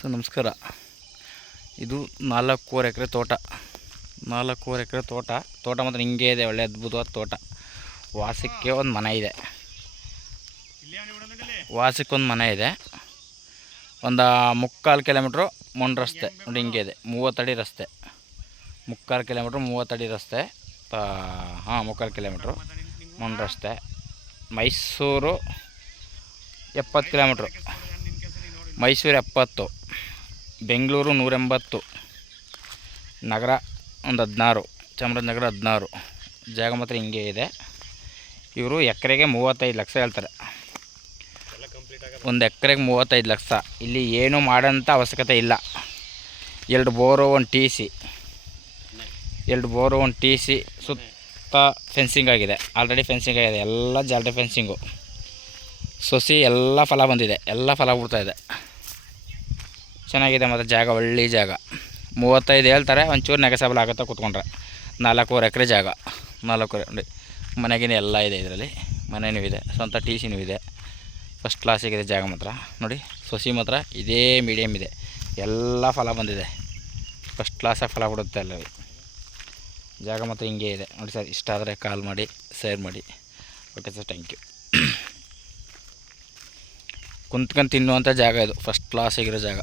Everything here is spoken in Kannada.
ಸರ್ ನಮಸ್ಕಾರ. ಇದು 4.25 ಎಕರೆ ತೋಟ. 4.25 ಎಕರೆ ತೋಟ ಮಾತ್ರ ಹಿಂಗೆ ಇದೆ. ಒಳ್ಳೆ ಅದ್ಭುತವಾದ ತೋಟ. ವಾಸಕ್ಕೆ ಒಂದು ಮನೆ ಇದೆ. ಒಂದು 3/4 ಕಿಲೋಮೀಟ್ರು ಮಣ್ಣು ರಸ್ತೆ ನೋಡಿ, ಹಿಂಗೆ ಇದೆ. 30 ಅಡಿ ರಸ್ತೆ. 3/4 ಕಿಲೋಮೀಟ್ರು 30 ಅಡಿ ರಸ್ತೆ. 3/4 ಕಿಲೋಮೀಟ್ರು ಮಣ್ಣು ರಸ್ತೆ. ಮೈಸೂರು 70 ಕಿಲೋಮೀಟ್ರು. ಮೈಸೂರು 70, ಬೆಂಗಳೂರು 180, ನಗರ ಒಂದು 16, ಚಾಮರಾಜನಗರ 16. ಜಾಗ ಮಾತ್ರ ಹಿಂಗೆ ಇದೆ. ಇವರು ಎಕರೆಗೆ 35 ಲಕ್ಷ ಹೇಳ್ತಾರೆ. ಒಂದು ಎಕರೆಗೆ 35 ಲಕ್ಷ. ಇಲ್ಲಿ ಏನು ಮಾಡೋಂಥ ಅವಶ್ಯಕತೆ ಇಲ್ಲ. 2 bore, 1 T C, 2 bore, 1 T C. ಸುತ್ತ ಫೆನ್ಸಿಂಗ್ ಆಗಿದೆ. ಆಲ್ರೆಡಿ ಫೆನ್ಸಿಂಗ್ ಆಗಿದೆ. ಎಲ್ಲ ಜಾಲ್ರಿ ಫೆನ್ಸಿಂಗು. ಸೊಸಿ ಎಲ್ಲ ಫಲ ಬಂದಿದೆ. ಎಲ್ಲ ಫಲ ಬಿಡ್ತಾಯಿದೆ. ಚೆನ್ನಾಗಿದೆ. ಮತ್ತು ಜಾಗ ಒಳ್ಳೆ ಜಾಗ. 35 ಹೇಳ್ತಾರೆ. ಒಂಚೂರು ನೆಗೆಸಬಲ್ ಆಗುತ್ತಾ ಕೂತ್ಕೊಂಡ್ರೆ. 4.25 ಎಕರೆ ಜಾಗ. 4 ಎಕರೆ ನೋಡಿ. ಮನೆಗಿನ ಎಲ್ಲ ಇದೆ. ಇದರಲ್ಲಿ ಮನೆಯೂ ಇದೆ, ಸ್ವಂತ ಟಿ ಸಿನೂ ಇದೆ. ಫಸ್ಟ್ ಕ್ಲಾಸಿಗಿದೆ ಜಾಗ ಮಾತ್ರ ನೋಡಿ. ಸೊಸಿ ಮಾತ್ರ ಇದೇ ಮೀಡಿಯಮ್ ಇದೆ. ಎಲ್ಲ ಫಲ ಬಂದಿದೆ. ಫಸ್ಟ್ ಕ್ಲಾಸಾಗಿ ಫಲ ಬಿಡುತ್ತೆ ಎಲ್ಲ. ಜಾಗ ಮಾತ್ರ ಹಿಂಗೆ ಇದೆ ನೋಡಿ ಸರ್. ಇಷ್ಟ ಆದರೆ ಕಾಲ್ ಮಾಡಿ, ಶೇರ್ ಮಾಡಿ. Okay sir, thank you. ಕುಂತ್ಕೊಂಡು ತಿನ್ನುವಂಥ ಜಾಗ ಇದು. ಫಸ್ಟ್ ಕ್ಲಾಸಾಗಿರೋ ಜಾಗ.